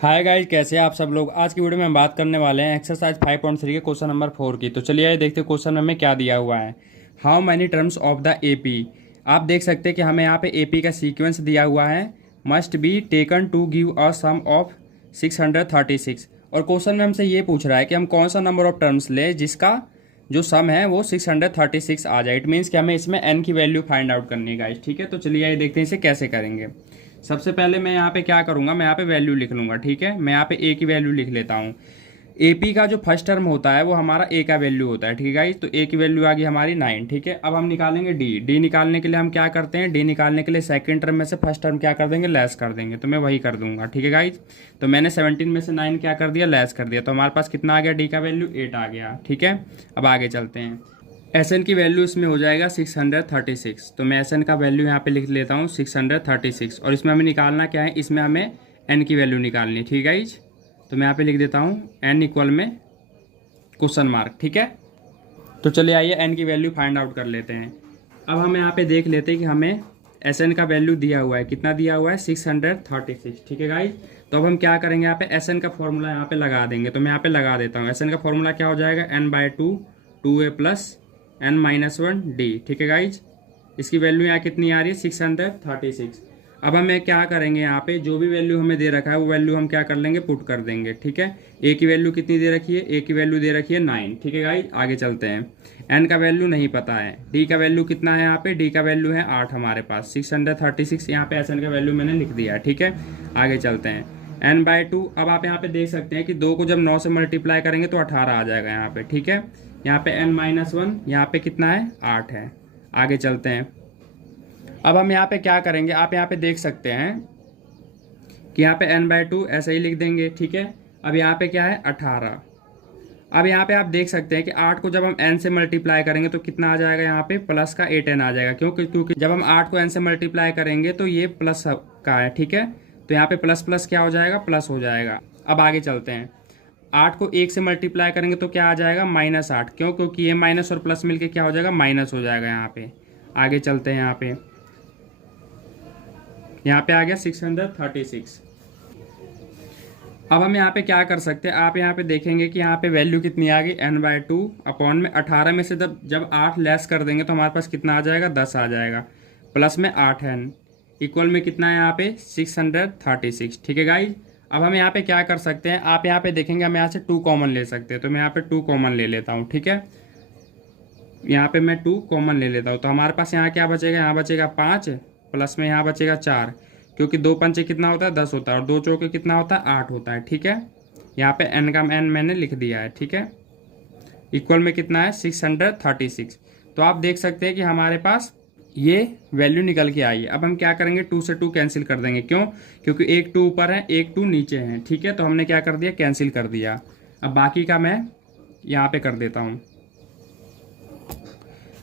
Hi guys, कैसे हैं आप सब लोग। आज की वीडियो में हम बात करने वाले हैं एक्सरसाइज 5.3 के क्वेश्चन नंबर 4 की। तो चलिए आइए देखते हैं क्वेश्चन में हमें क्या दिया हुआ है। How many terms of the AP. आप देख सकते हैं कि हमें यहाँ पे एपी का सीक्वेंस दिया हुआ है। Must be taken to give a sum of 636। और क्वेश्चन में हमसे ये पूछ रहा है कि हम कौन सा नंबर ऑफ टर्म्स ले जिसका जो सम है वो 636 आ जाए। इट मीन्स कि हमें इसमें एन की वैल्यू फाइंड आउट करनी है गाइस। ठीक है, तो चलिए आइए देखते हैं इसे कैसे करेंगे। सबसे पहले मैं यहाँ पे क्या करूँगा, मैं यहाँ पे वैल्यू लिख लूँगा। ठीक है, मैं यहाँ पे ए की वैल्यू लिख लेता हूँ। एपी का जो फर्स्ट टर्म होता है वो हमारा ए का वैल्यू होता है। ठीक है गाइस, तो ए की वैल्यू आ गई हमारी 9। ठीक है, अब हम निकालेंगे डी। डी निकालने के लिए हम क्या करते हैं, डी निकालने के लिए सेकंड टर्म में से फर्स्ट टर्म क्या कर देंगे, लेस कर देंगे। तो मैं वही कर दूंगा। ठीक है गाइस, तो मैंने 17 में से 9 क्या कर दिया, लेस कर दिया। तो हमारे पास कितना आ गया, डी का वैल्यू 8 आ गया। ठीक है, अब आगे चलते हैं। एस एन की वैल्यू इसमें हो जाएगा 636। तो मैं एस एन का वैल्यू यहाँ पे लिख लेता हूँ 636। और इसमें हमें निकालना क्या है, इसमें हमें एन की वैल्यू निकालनी है। ठीक है गाइज, तो मैं यहाँ पे लिख देता हूँ एन इक्वल में क्वेश्चन मार्क। ठीक है, तो चलिए आइए एन की वैल्यू फाइंड आउट कर लेते हैं। अब हम यहाँ पे देख लेते हैं कि हमें एस एन का वैल्यू दिया हुआ है, कितना दिया हुआ है, 636। ठीक है गाइज, तो अब हम क्या करेंगे, यहाँ पे एस एन का फॉर्मूला यहाँ पे लगा देंगे। तो मैं यहाँ पे लगा देता हूँ। एस एन का फॉर्मूला क्या हो जाएगा, n/2 2a plus n-1 d। ठीक है गाइज, इसकी वैल्यू यहाँ कितनी आ रही है, 636। अब हमें क्या करेंगे, यहाँ पे जो भी वैल्यू हमें दे रखा है वो वैल्यू हम क्या कर लेंगे, पुट कर देंगे। ठीक है, ए की वैल्यू कितनी दे रखी है, ए की वैल्यू दे रखी है 9। ठीक है गाइज, आगे चलते हैं। एन का वैल्यू नहीं पता है, डी का वैल्यू कितना है, यहाँ पे डी का वैल्यू है 8 हमारे पास। 636 यहाँ पे एस एन का वैल्यू मैंने लिख दिया है। ठीक है, आगे चलते हैं। n/2, अब आप यहाँ पे देख सकते हैं कि 2 को जब 9 से मल्टीप्लाई करेंगे तो 18 आ जाएगा यहाँ पे। ठीक है, यहाँ पे n-1 यहाँ पे कितना है, 8 है। आगे चलते हैं। अब हम यहाँ पे क्या करेंगे, आप यहाँ पे देख सकते हैं कि यहाँ पे n/2 ऐसे ही लिख देंगे। ठीक है, अब यहाँ पे क्या है, 18। अब यहाँ पे आप देख सकते हैं कि 8 को जब हम n से मल्टीप्लाई करेंगे तो कितना आ जाएगा, यहाँ पे प्लस का 8n आ जाएगा। क्योंकि जब हम 8 को n से मल्टीप्लाई करेंगे तो ये प्लस का है। ठीक है, तो यहाँ पे प्लस प्लस क्या हो जाएगा, प्लस हो जाएगा। अब आगे चलते हैं। 8 को 1 से मल्टीप्लाई करेंगे तो क्या आ जाएगा, -8। क्यों, क्योंकि ये माइनस और प्लस मिलके क्या हो जाएगा, माइनस हो जाएगा यहाँ पे। आगे चलते हैं। यहाँ पे आ गया 636। अब हम यहाँ पे क्या कर सकते हैं, आप यहाँ पे देखेंगे कि यहाँ पे वैल्यू कितनी आ गई, n/2 अपॉन में 18 में से जब 8 लेस कर देंगे तो हमारे पास कितना आ जाएगा, 10 आ जाएगा। प्लस में 8n इक्वल में कितना है यहाँ पे, 636। ठीक है गाइज, अब हम यहाँ पे क्या कर सकते हैं, आप यहाँ पे देखेंगे हम यहाँ से 2 कॉमन ले सकते हैं। तो मैं यहाँ पे 2 कॉमन ले लेता हूँ। ठीक है, यहाँ पे मैं 2 कॉमन ले लेता हूँ। तो हमारे पास यहाँ क्या बचेगा, यहाँ बचेगा 5 प्लस में यहाँ बचेगा 4। क्योंकि 2 पंचे कितना होता है, 10 होता है। और 2 चौके कितना होता है, 8 होता है। ठीक है, यहाँ पे n का n मैंने लिख दिया है। ठीक है, इक्वल में कितना है, 636। तो आप देख सकते हैं कि हमारे पास ये वैल्यू निकल के आई है। अब हम क्या करेंगे, 2 से 2 कैंसिल कर देंगे। क्यों, क्योंकि एक 2 ऊपर है, एक 2 नीचे है। ठीक है, तो हमने क्या कर दिया, कैंसिल कर दिया। अब बाकी का मैं यहाँ पे कर देता हूँ।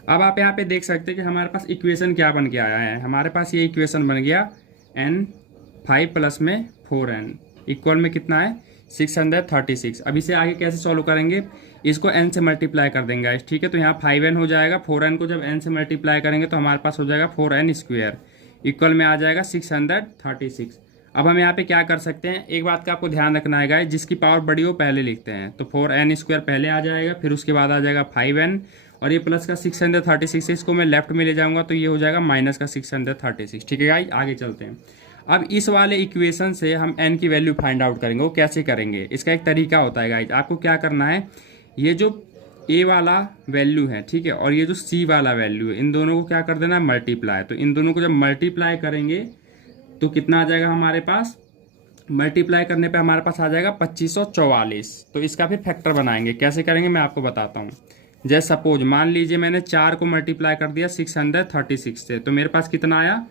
अब आप यहाँ पे देख सकते हैं कि हमारे पास इक्वेशन क्या बन के आया है। हमारे पास ये इक्वेशन बन गया n5 प्लस में 4n इक्वल में कितना है, 636। अब इसे आगे कैसे सॉल्व करेंगे, इसको n से मल्टीप्लाई कर देंगे। ठीक है, तो यहाँ 5n हो जाएगा। 4n को जब n से मल्टीप्लाई करेंगे तो हमारे पास हो जाएगा 4n² इक्वल में आ जाएगा 636। अब हम यहाँ पे क्या कर सकते हैं, एक बात का आपको ध्यान रखना है गाइस, जिसकी पावर बड़ी हो पहले लिखते हैं। तो 4n² पहले आ जाएगा, फिर उसके बाद आ जाएगा 5n, और ये प्लस का 636 है, इसको मैं लेफ्ट में ले जाऊंगा तो ये हो जाएगा माइनस का 636। ठीक है गाइस, आगे चलते हैं। अब इस वाले इक्वेशन से हम n की वैल्यू फाइंड आउट करेंगे। वो कैसे करेंगे, इसका एक तरीका होता है गाइस। आपको क्या करना है, ये जो a वाला वैल्यू है, ठीक है, और ये जो c वाला वैल्यू है, इन दोनों को क्या कर देना है, मल्टीप्लाई। तो इन दोनों को जब मल्टीप्लाई करेंगे तो कितना आ जाएगा हमारे पास, मल्टीप्लाई करने पे हमारे पास आ जाएगा 2544। तो इसका फिर फैक्टर बनाएंगे। कैसे करेंगे मैं आपको बताता हूँ। जैसे सपोज मान लीजिए मैंने 4 को मल्टीप्लाई कर दिया 636 से, तो मेरे पास कितना आया,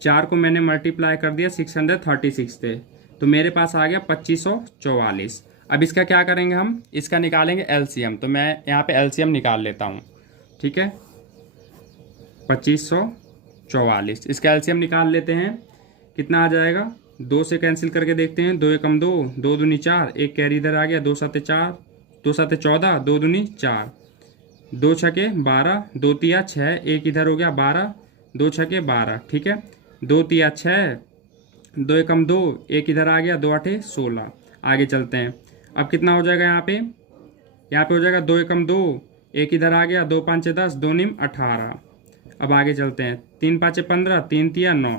4 को मैंने मल्टीप्लाई कर दिया 636 से, तो मेरे पास आ गया 2544। अब इसका क्या करेंगे, हम इसका निकालेंगे एलसीएम। तो मैं यहाँ पे एलसीएम निकाल लेता हूँ। ठीक है, 2544 इसका एलसीएम निकाल लेते हैं। कितना आ जाएगा, 2 से कैंसिल करके देखते हैं। 2 एकम 2, 2 दूनी 4, एक कैरी इधर आ गया, 2 साते 4, 2 साते 14, 2 दूनी 4, 2 छके 12, 2 तिया 6, एक इधर हो गया 12, 2 छके 12। ठीक है, 2 तिया 6, 2 एकम 2, एक इधर आ गया, 2 आठे 16। आगे चलते हैं, अब कितना हो जाएगा यहाँ पे हो जाएगा 2 एकम 2, एक इधर आ गया, 2 पाँचे 10, 2 निम 18। अब आगे चलते हैं, 3 पाँचे 15, 3 तिया 9।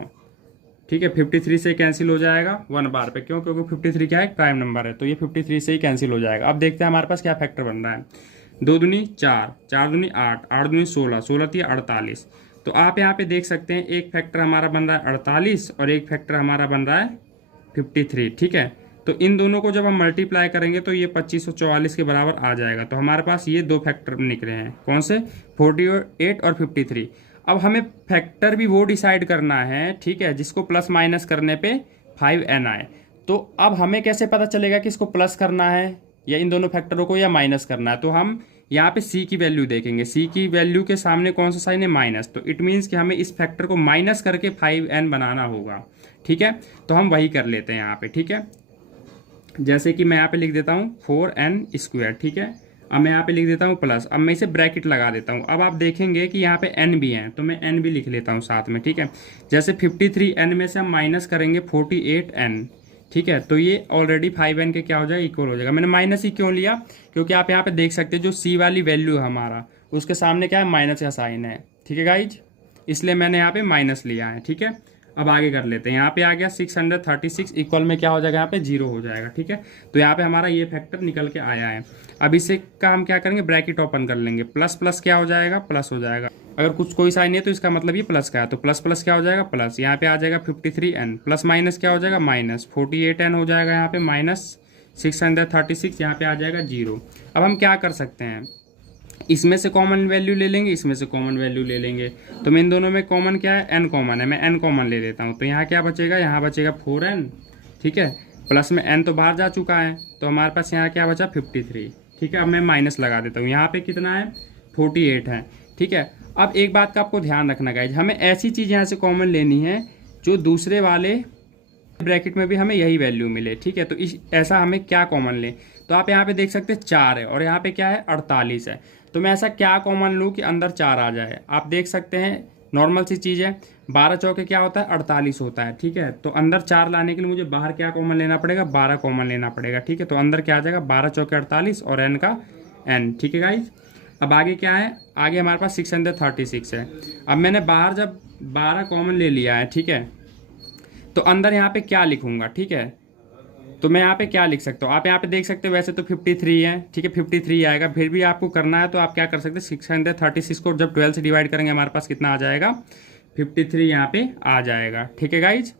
ठीक है, 53 से कैंसिल हो जाएगा 1 बार पे, क्यों? क्योंकि 53 क्या है, प्राइम नंबर है, तो ये 53 से ही कैंसिल हो जाएगा। अब देखते हैं हमारे पास क्या फैक्टर बन रहा है। 2 दूनी 4, 4 दूनी 8, 8 दूनी 16, 16 तिया 48। तो आप यहाँ पे देख सकते हैं एक फैक्टर हमारा बन रहा है 48 और एक फैक्टर हमारा बन रहा है 53। ठीक है, तो इन दोनों को जब हम मल्टीप्लाई करेंगे तो ये 2544 के बराबर आ जाएगा। तो हमारे पास ये दो फैक्टर निकले हैं, कौन से? 48 और 53। अब हमें फैक्टर भी वो डिसाइड करना है, ठीक है, जिसको प्लस माइनस करने पे 5n आए। तो अब हमें कैसे पता चलेगा कि इसको प्लस करना है या इन दोनों फैक्टरों को या माइनस करना है? तो हम यहाँ पे c की वैल्यू देखेंगे, c की वैल्यू के सामने कौन सा साइन है? माइनस। तो इट मीन्स कि हमें इस फैक्टर को माइनस करके 5n बनाना होगा। ठीक है, तो हम वही कर लेते हैं यहाँ पे। ठीक है, जैसे कि मैं यहाँ पे लिख देता हूँ 4n²। ठीक है, अब मैं यहाँ पे लिख देता हूँ प्लस, अब मैं इसे ब्रैकेट लगा देता हूँ। अब आप देखेंगे कि यहाँ पे n भी है, तो मैं n भी लिख लेता हूँ साथ में। ठीक है, जैसे 53n में से हम माइनस करेंगे 48n। ठीक है, तो ये ऑलरेडी 5n के क्या हो जाएगा? इक्वल हो जाएगा। मैंने माइनस ही क्यों लिया? क्योंकि आप यहाँ पे देख सकते हैं जो c वाली वैल्यू है हमारा, उसके सामने क्या है? माइनस का साइन है। ठीक है गाइज, इसलिए मैंने यहाँ पे माइनस लिया है। ठीक है, अब आगे कर लेते हैं। यहाँ पे आ गया 636, इक्वल में क्या हो जाएगा? यहाँ पे 0 हो जाएगा। ठीक है, तो यहाँ पे हमारा ये फैक्टर निकल के आया है। अब इसे का हम क्या करेंगे? ब्रैकेट ओपन कर लेंगे, प्लस प्लस क्या हो जाएगा? प्लस हो जाएगा। अगर कुछ कोई साइन है तो इसका मतलब ये प्लस का है, तो प्लस प्लस क्या हो जाएगा? प्लस। यहाँ पे आ जाएगा 53n, प्लस माइनस क्या हो जाएगा? माइनस 48n हो जाएगा। यहाँ पे माइनस 636, यहाँ पे आ जाएगा 0। अब हम क्या कर सकते हैं? इसमें से कॉमन वैल्यू ले लेंगे, इसमें से कॉमन वैल्यू ले लेंगे। तो मैं इन दोनों में कॉमन क्या है? n कॉमन है, मैं n कॉमन ले लेता हूँ। तो यहाँ क्या बचेगा? यहाँ बचेगा 4n। ठीक है, प्लस में n तो बाहर जा चुका है, तो हमारे पास यहाँ क्या बचा? 53। ठीक है, अब मैं माइनस लगा देता हूँ। यहाँ पे कितना है? 48 है। ठीक है, अब एक बात का आपको ध्यान रखना गाइज, हमें ऐसी चीज़ यहाँ से कॉमन लेनी है जो दूसरे वाले ब्रैकेट में भी हमें यही वैल्यू मिले। ठीक है, तो ऐसा हमें क्या कॉमन लें? तो आप यहाँ पे देख सकते हैं 4 है और यहाँ पे क्या है? 48 है। तो मैं ऐसा क्या कॉमन लूँ कि अंदर 4 आ जाए? आप देख सकते हैं नॉर्मल सी चीज़ है, 12 चौके क्या होता है? 48 होता है। ठीक है, तो अंदर 4 लाने के लिए मुझे बाहर क्या कॉमन लेना पड़ेगा? 12 कॉमन लेना पड़ेगा। ठीक है, तो अंदर क्या आ जाएगा? 12 चौके 48 और n का n। ठीक है गाइज, अब आगे क्या है? आगे हमारे पास 636 है। अब मैंने बाहर जब 12 कॉमन ले लिया है, ठीक है, तो अंदर यहाँ पे क्या लिखूंगा? ठीक है, तो मैं यहाँ पे क्या लिख सकता हूँ? आप यहाँ पे देख सकते हो, वैसे तो 53 है। ठीक है, 53 आएगा, फिर भी आपको करना है तो आप क्या कर सकते हैं? 636 को जब 12 से डिवाइड करेंगे हमारे पास कितना आ जाएगा? 53 यहाँ पे आ जाएगा। ठीक है गाइज,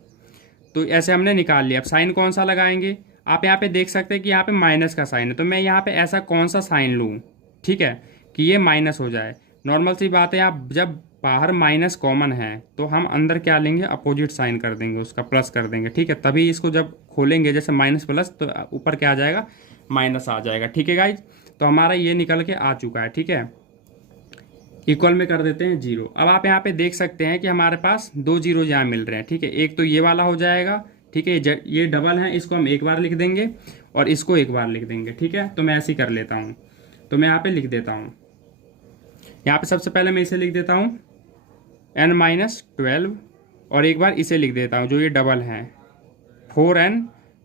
तो ऐसे हमने निकाल लिया। अब साइन कौन सा लगाएंगे? आप यहाँ पे देख सकते हैं कि यहाँ पे माइनस का साइन है, तो मैं यहाँ पे ऐसा कौन सा साइन लूँ, ठीक है, कि ये माइनस हो जाए? नॉर्मल सी बात है, आप जब बाहर माइनस कॉमन है तो हम अंदर क्या लेंगे? अपोजिट साइन कर देंगे, उसका प्लस कर देंगे। ठीक है, तभी इसको जब खोलेंगे जैसे माइनस प्लस, तो ऊपर क्या आ जाएगा? माइनस आ जाएगा। ठीक है गाइज, तो हमारा ये निकल के आ चुका है। ठीक है, इक्वल में कर देते हैं 0। अब आप यहाँ पे देख सकते हैं कि हमारे पास 2 जीरो यहाँ मिल रहे हैं। ठीक है, एक तो ये वाला हो जाएगा। ठीक है, ये डबल है, इसको हम एक बार लिख देंगे और इसको एक बार लिख देंगे। ठीक है, तो मैं ऐसे ही कर लेता हूँ। तो मैं यहाँ पे लिख देता हूँ, यहाँ पे सबसे पहले मैं इसे लिख देता हूँ n-12 और एक बार इसे लिख देता हूँ जो ये डबल है 4n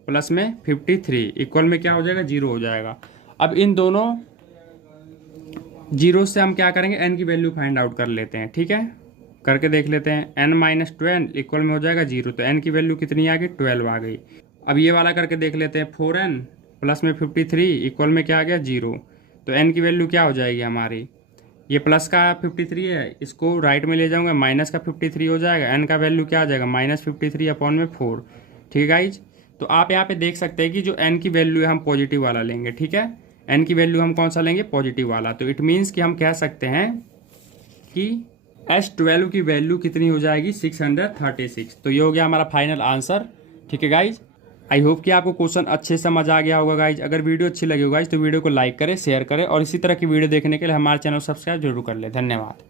प्लस में 53, इक्वल में क्या हो जाएगा? 0 हो जाएगा। अब इन दोनों जीरो से हम क्या करेंगे? n की वैल्यू फाइंड आउट कर लेते हैं। ठीक है, करके देख लेते हैं। n-12 इक्वल में हो जाएगा 0, तो n की वैल्यू कितनी आ गई? 12 आ गई। अब ये वाला करके देख लेते हैं, 4n प्लस में 53 इक्वल में क्या आ गया? 0। तो n की वैल्यू क्या हो जाएगी हमारी? ये प्लस का 53 है, इसको राइट में ले जाऊंगा, माइनस का 53 हो जाएगा। n का वैल्यू क्या आ जाएगा? -53/4। ठीक है गाइज, तो आप यहाँ पे देख सकते हैं कि जो n की वैल्यू है हम पॉजिटिव वाला लेंगे। ठीक है, n की वैल्यू हम कौन सा लेंगे? पॉजिटिव वाला। तो इट मीन्स कि हम कह सकते हैं कि S12 की वैल्यू कितनी हो जाएगी? 636। तो ये हो गया हमारा फाइनल आंसर। ठीक है गाइज, आई होप कि आपको क्वेश्चन अच्छे से समझ आ गया होगा गाइज। अगर वीडियो अच्छी लगी हो गाइज तो वीडियो को लाइक करें, शेयर करें और इसी तरह की वीडियो देखने के लिए हमारे चैनल सब्सक्राइब जरूर कर ले। धन्यवाद।